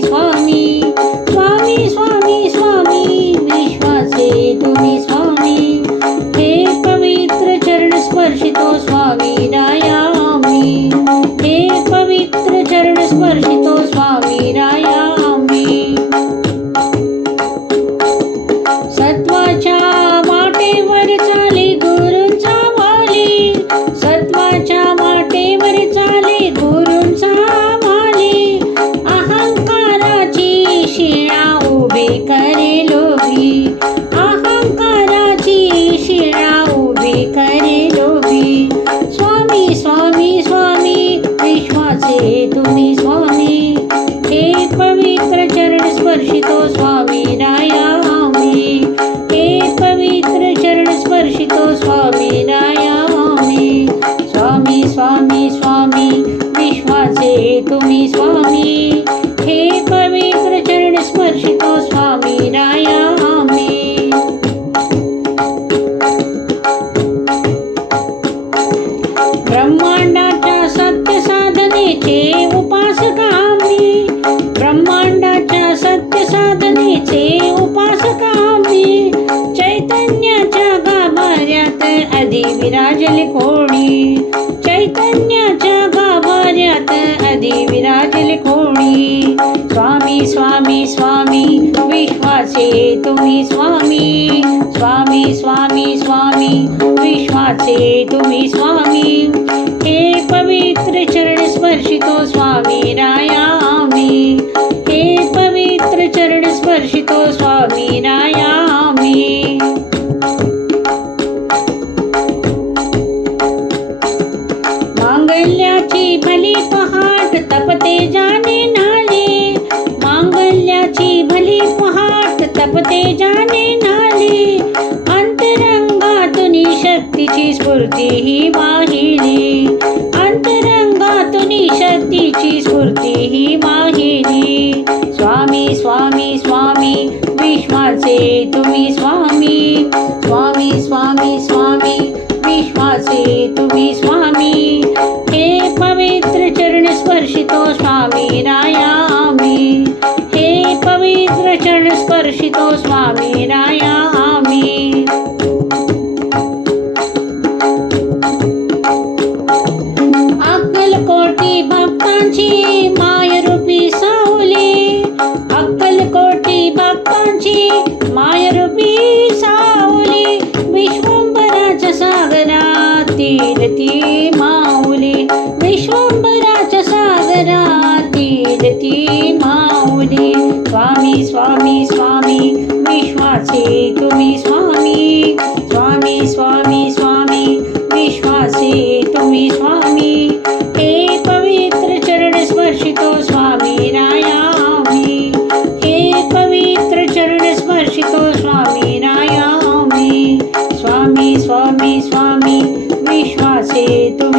स्वामी स्वामी स्वामी स्वामी स्वामी विश्वासे तुम्ही स्वामी. हे पवित्र चरण स्पर्शितो स्वामी चरण स्पर्शितो स्वामी राया हे पवित्र चरण स्पर्शितो स्वामी राया हे पवित्र चरण स्पर्शितो स्वामी राया आम्ही हे दर्शितो स्वामी नायामी. मांगल्याची भली पहाट तपते जाने नाले. मांगल्याची भली पहाट तपते जाने नाले. अंतरंगातुनी शक्तीची स्फूर्ती ही वाहिली. अंतरंगातुनी शक्तीची स्फूर्ती ही वाहिली. स्वामी स्वामी स्वामी. विश्वाचे तुम्ही स्वामी स्वामी स्वामी स्वामी विश्वासे तुम्ही स्वामी। हे पवित्र चरण स्पर्शितो स्वामी रायामी हे पवित्र चरण स्पर्शितो स्वामी राया ती माऊली विश्वंभराच्या सागरातील ती माऊली. स्वामी स्वामी स्वामी